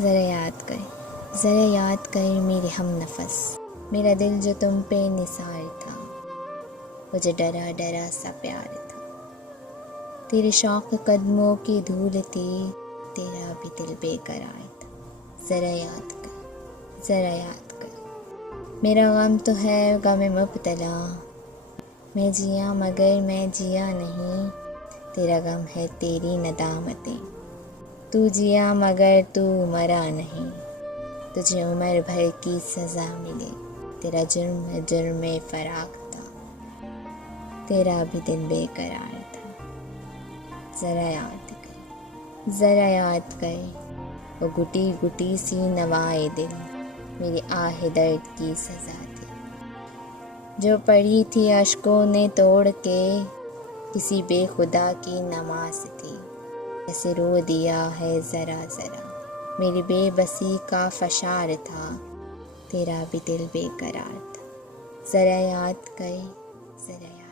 ज़रा याद कर, ज़रा याद कर मेरे हम नफस, मेरा दिल जो तुम पे निसार था, वो जो डरा डरा सा प्यार था। तेरे शौक कदमों की धूल थी, तेरा भी दिल बेकरार था। ज़रा याद कर, ज़रा याद कर। मेरा गम तो है गम मुब्तला, मैं जिया मगर मैं जिया नहीं, तेरा गम है तेरी नदामतें। तू जिया मगर तू मरा नहीं, तुझे उम्र भर की सज़ा मिले, तेरा जुर्म जुर्म फराक था, तेरा भी दिल बेकरार था। ज़रा याद कर, ज़रा याद कर, वो गुटी गुटी सी नवाए दिल, मेरी आह दर्द की सज़ा थी, जो पढ़ी थी अश्कों ने तोड़ के, किसी बेखुदा की नमाज थी। जैसे रो दिया है ज़रा ज़रा, मेरी बेबसी का फशार था, तेरा भी दिल बेकरार था। ज़रा याद कर, ज़रा याद